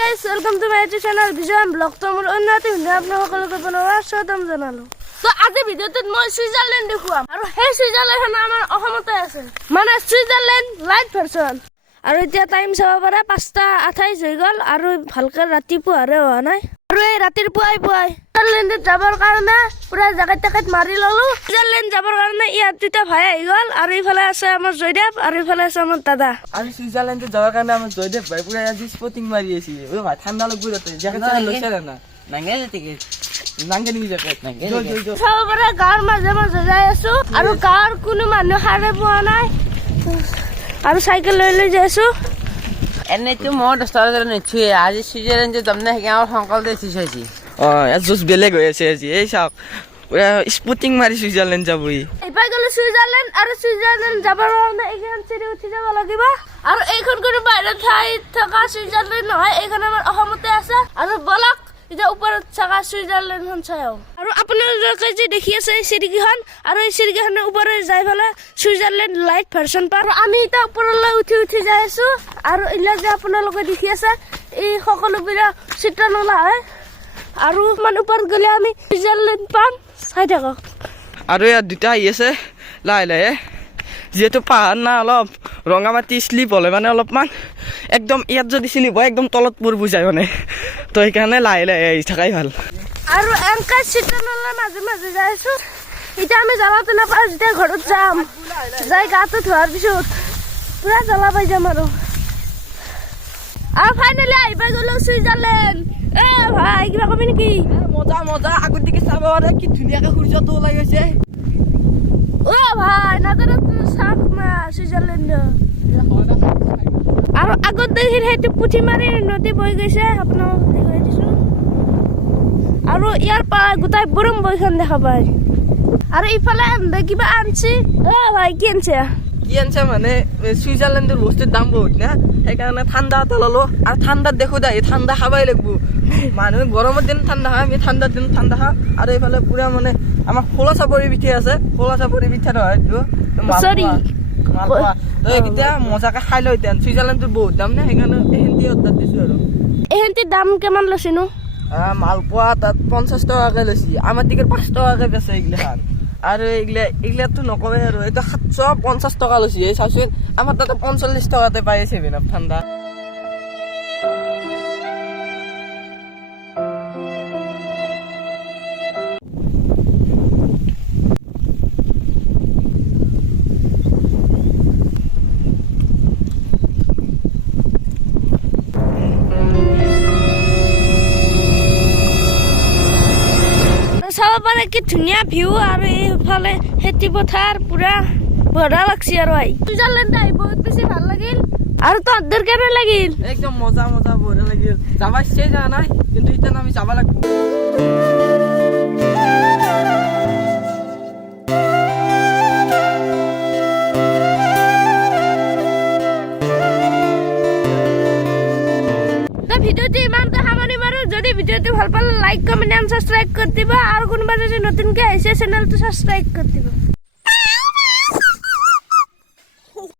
guys, welcome to my channel Vision Vlog. তো মোৰ অন্যতে video আপোনাক সকলোকে পুনৰ স্বাগতম জনালো। তো আজি ভিডিওটোত মই সুইজাৰলেণ্ড দেখুৱাম আৰু সেই সুইজাৰলেণ্ড আমাৰ অসমতে আছে। মানে সুইজাৰলেণ্ড লাইট ভাৰ্চন। আৰু এতিয়া টাইম চাব পাৰে 5:28 হৈ গ'ল আৰু ভালকৈ ৰাতিপুৱাৰে হোৱা নাই। আৰু এই ৰাতিৰ পুৱাই সুইজাৰলেণ্ডত যাবৰ কাৰণে পুৰা জাকেট মাৰি ললো। সুইজাৰলেণ্ড যাবৰ কাৰণে ইয়াত দুটা ভাই আহি গ'ল আৰু ইফালে আছে আমাৰ জয়দেৱ আৰু ইফালে আছে আমাৰ দাদা। আমি সুইজাৰলেণ্ডত যাবৰ কাৰণে আমাৰ জয়দেৱ ভাই পুৰা আজি স্পটিং মাৰি আছে। ঐ ভাই ঠাণ্ডা লাগব তাতে জাকেট লৈছে না নাংগে টিকেট নাংগে নি জাকেট নাংগে চাব পাৰে গাঁৱৰ মাজে যাই আছো আৰু গাঁৱৰ কোনো মানুহ হাৰে পোৱা নাই আৰু চাইকেল লৈ যাই আছো। এনেইতো মই 10টা বজাত নুঠোৱে আজি সুইজাৰলেণ্ড যাম নে সেইকাৰণে সংকল্পে উঠিছে। ইয়াত জুচ বেলেগ হৈ আছে আজি। এই চাওক পুৰা স্পটিং মাৰি সুইজাৰলেণ্ড যাবই। এইবাৰ গ'লে সুইজাৰলেণ্ড আৰু সুইজাৰলেণ্ড যাবৰ কাৰণে এইখন চিৰি উঠি যাব লাগিব আৰু এইখন কোনো বাহিৰত ঠাইত থকা সুইজাৰলেণ্ড নহয়, এইখন আমাৰ অসমতে আছে। আৰু বলক এতিয়া ওপৰত থকা সুইজাৰলেণ্ডখন চাই আহোঁ। আৰু আপোনালোকে যে দেখি আছে এই চিৰিকেইখন আৰু এই চিৰিকেইখনৰ ওপৰে যাই পেলাই সুইজাৰলেণ্ড লাইট ভাৰ্চন পাৰ। আমি এতিয়া ওপৰলৈ উঠি যাই আছো আৰু এইবিলাক যে আপোনালোকে দেখি আছে এই সকলোবিলাক চিত্ৰ নোলা হয় আৰু মানে ওপৰত গ'লে আমি সুইজাৰলেণ্ড পাম। চাই থাকক। আৰু ইয়াত দুটা আহি আছে লাহে যিহেতু পাহাৰ না অলপ ৰঙা মাটি শ্লিপ হ'লে মানে অলপমান একদম ইয়াত যদি শ্লিপ হয় একদম তলত পৰিব যায় মানে, তো সেইকাৰণে লাহে আহি থকাই ভাল। আৰু এনেকে চিত্ৰ নলাৰ মাজে যাই আছো। এতিয়া আমি জ্বালাটো নাপাওঁ, যেতিয়া ঘৰত যাম যাই গাটো ধোৱাৰ পিছত পুৰা জ্বালা পাই যাম। আৰু ফাইনেলি আহিব গ'লো সুইজাৰলেণ্ড। এ ভাই কিবা কবি নেকি? মজা আগৰ দিকে চাব কি ধুনীয়াকে সূৰ্যটো ওলাই গৈছে। অ ভাই নাজানো চাওক না সুইজাৰলেণ্ড। আৰু আগত দেখি সেইটো পুঠিমাৰী নদী বৈ গৈছে, আপোনাক দেখুৱাই দিছো। আৰু ইয়াৰ পৰা গোটাই বুৰুম বৈখন দেখা পায়। আৰু ইফালে কিবা আনছি। অ ভাই কি আনছে মানে সুইজাৰলেণ্ডৰ বস্তুৰ দাম বহুত না, সেইকাৰণে ঠাণ্ডা এটা ললো। আৰু ঠাণ্ডাত দেখো দে ঠাণ্ডা খাবাই লাগব। মানুহে গৰমৰ দিন ঠাণ্ডা খায়, আমি ঠাণ্ডাৰ দিন ঠাণ্ডা খাওঁ। আৰু এইফালে পুৰা মানে আমাৰ খোলা চাপৰি পিঠা আছে, খোলা চাপৰি পিঠা নহয় এতিয়া মজাকে খাই লওঁ। এতিয়া সুইজাৰলেণ্ডৰ বহুত দাম নে, সেইকাৰণে এহেন্তি অৰ্ডাৰ দিছো। আৰু এহেন্তি দাম কিমান লৈছে নো? মালপোৱা তাত 50 টকাকে লৈছি, আমাৰ দিকে 5 টকাকে বেচে এইগিলাখান। আৰু এইগিলাতো নকওঁৱে আৰু এইটো 750 টকা লৈছে। এই চাওচোন আমাৰ তাতে 45 টকাতে পাই 7 আপ ঠাণ্ডা। চাব পাৰে কি ধুনীয়া ভিউ আৰু এইফালে খেতি পথাৰ পুৰা বঢ়িয়া লাগছে। আৰু সুইজাৰলেণ্ড আহি বহুত বেছি ভাল লাগিল। আৰু তহঁতৰ কেনে লাগিল? একদম মজা বঢ়িয়া লাগিল। যাবা ইচ্ছাই যোৱা নাই, কিন্তু এতিয়া আমি যাব লাগিব। ভিডিওটো ইমানতে সামৰণি মাৰো। যদি ভিডিওটো ভাল পালে লাইক কমেণ্ট এণ্ড সাবস্ক্ৰাইব কৰি দিব। আৰু কোনোবা যদি নতুনকৈ আহিছে চেনেলটো সাবস্ক্ৰাইব কৰি দিব।